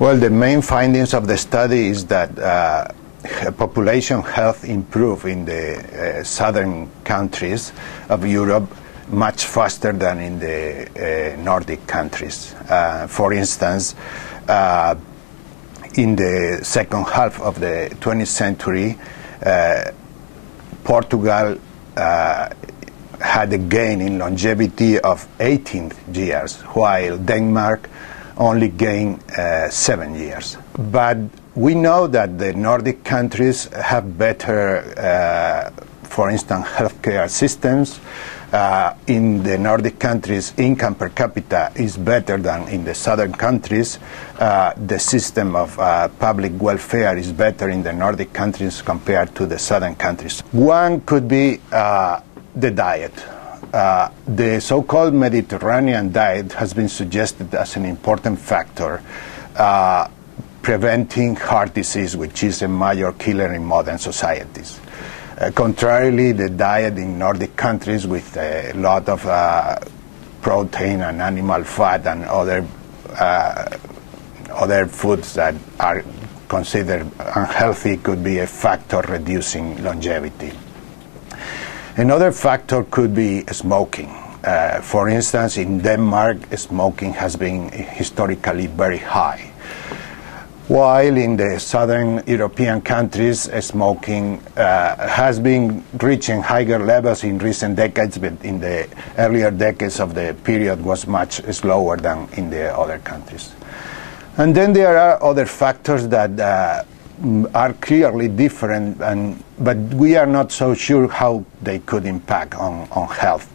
Well, the main findings of the study is that population health improved in the southern countries of Europe much faster than in the Nordic countries. For instance, in the second half of the 20th century, Portugal had a gain in longevity of 18 years, while Denmark only gained 7 years. But we know that the Nordic countries have better, for instance, healthcare systems. In the Nordic countries, income per capita is better than in the southern countries. The system of public welfare is better in the Nordic countries compared to the southern countries. One could be the diet. The so-called Mediterranean diet has been suggested as an important factor preventing heart disease, which is a major killer in modern societies. Contrarily, the diet in Nordic countries with a lot of protein and animal fat and other foods that are considered unhealthy could be a factor reducing longevity. Another factor could be smoking. For instance, in Denmark, smoking has been historically very high, while in the southern European countries, smoking has been reaching higher levels in recent decades, but in the earlier decades of the period was much slower than in the other countries. And then there are other factors that are clearly different, but we are not so sure how they could impact on health.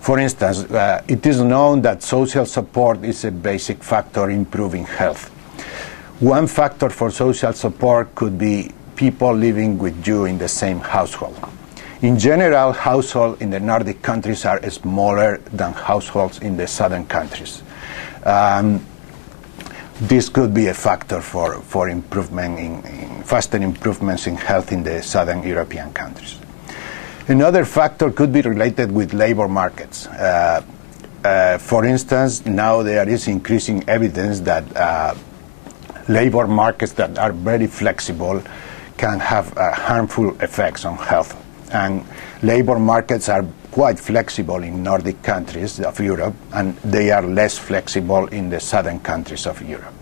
For instance, it is known that social support is a basic factor improving health. One factor for social support could be people living with you in the same household. In general, households in the Nordic countries are smaller than households in the southern countries. This could be a factor for improvement in faster improvements in health in the southern European countries. Another factor could be related with labor markets. For instance, now there is increasing evidence that labor markets that are very flexible can have harmful effects on health. And labor markets are quite flexible in Nordic countries of Europe, and they are less flexible in the southern countries of Europe.